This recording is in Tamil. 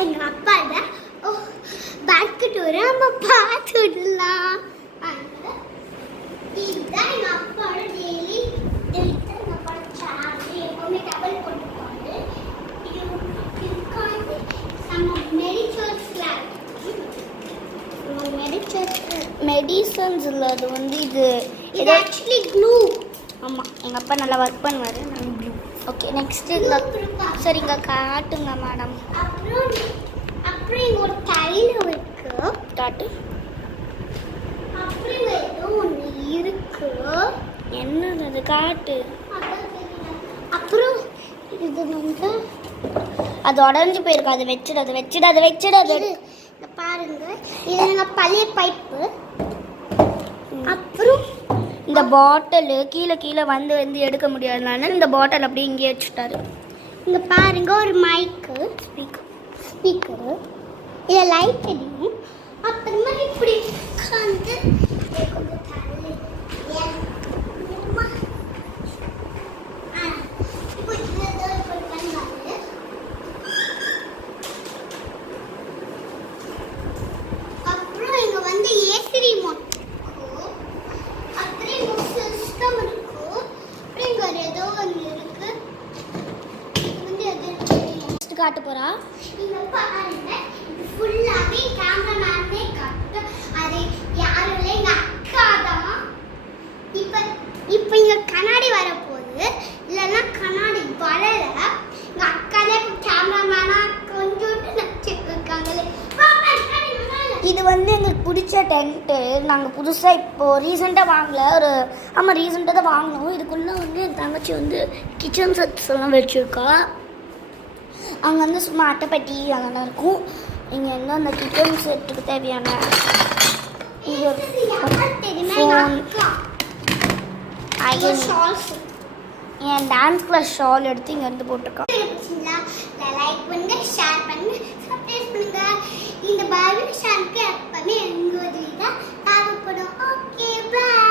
எங்க அப்பா தான் பேங்க்கு டூர் நம்ம பார்த்து விடலாம். இதுதான் எங்க அப்பாவோட டெய்லி எங்க அப்பா சார்ஜ் எப்பவுமே டபுள் போட்டுருக்காங்க. இதுக்காக நம்ம மெடிசன்ஸ் இல்லை, அது வந்து இது ஆக்சுவலி க்ளூ. ஆமாம், எங்கள் அப்பா நல்லா ஒர்க் பண்ணுவார். நான் ப்ளூ. ஓகே, நெக்ஸ்ட் சரிங்க, காட்டுங்க மேடம். அப்புறம் இங்க ஒரு தைலம் இருக்கு, காட்டு. அப்புறம் ஏதோ ஒன்று இருக்கு, என்னது அது, காட்டு. அப்புறம் இது வந்து அது உடஞ்சி போயிருக்கு, அதை வச்சிடாது. பாருங்க, இது எங்கள் பழைய பைப்பு. அப்புறம் இந்த பாட்டில் கீழே வந்து எடுக்க முடியாதுனால இந்த பாட்டில் அப்படியே இங்கே வச்சுட்டாரு. இங்கே பாருங்க, ஒரு மைக்கு, ஸ்பீக்கரு, இதில் லைட் எரியும். அப்புறமா இப்படி உட்காந்து அப்புறம் இங்கே வந்து ஏசி ரிமோட், அப்புறம் இங்கே சிஸ்டம் இருக்கும், அப்புறம் இங்கே ஒரு ஏதோ ஒன்று இருக்கு. இது வந்து எது காட்டு போறா. இங்க பாருங்க, இது ஃபுல்லாவே கேமராமேனே காட்டு. அது யாரும் இல்லை, எங்க அக்கா தான். இப்போ இங்க கண்ணாடி வரப்போகுது, இல்லைன்னா கண்ணாடி வரல. எங்க அக்காலே கேமராமேனா கொஞ்சோண்டு நடிச்சிட்டு இருக்காங்களே. இது வந்து எங்களுக்கு பிடிச்ச டென்ட்டு. நாங்கள் புதுசாக இப்போது ரீசெண்டாக வாங்கல, ரீசெண்டாக தான் வாங்கினோம். இதுக்குள்ளே வந்து என் தங்கச்சி வந்து கிச்சன் செட்ஸ் எல்லாம் வச்சுருக்கா. அங்கே வந்து சும்மா அட்டைப்பட்டி அதெல்லாம் இருக்கும். இங்கே வந்து அந்த கிச்சன் செட்டுக்கு தேவையான என் டான்ஸ் கிளாஸ் ஷால் எடுத்து இங்கே இருந்து போட்டிருக்கான். லைக் பண்ணுங்க, ஷேர் பண்ணுங்க, சப்ஸ்கிரைப் பண்ணுங்க. இந்த பாரதி ஷானுக்கு எப்பவுமே எங்க உதவி தான் தேவைப்படும். Okay, by.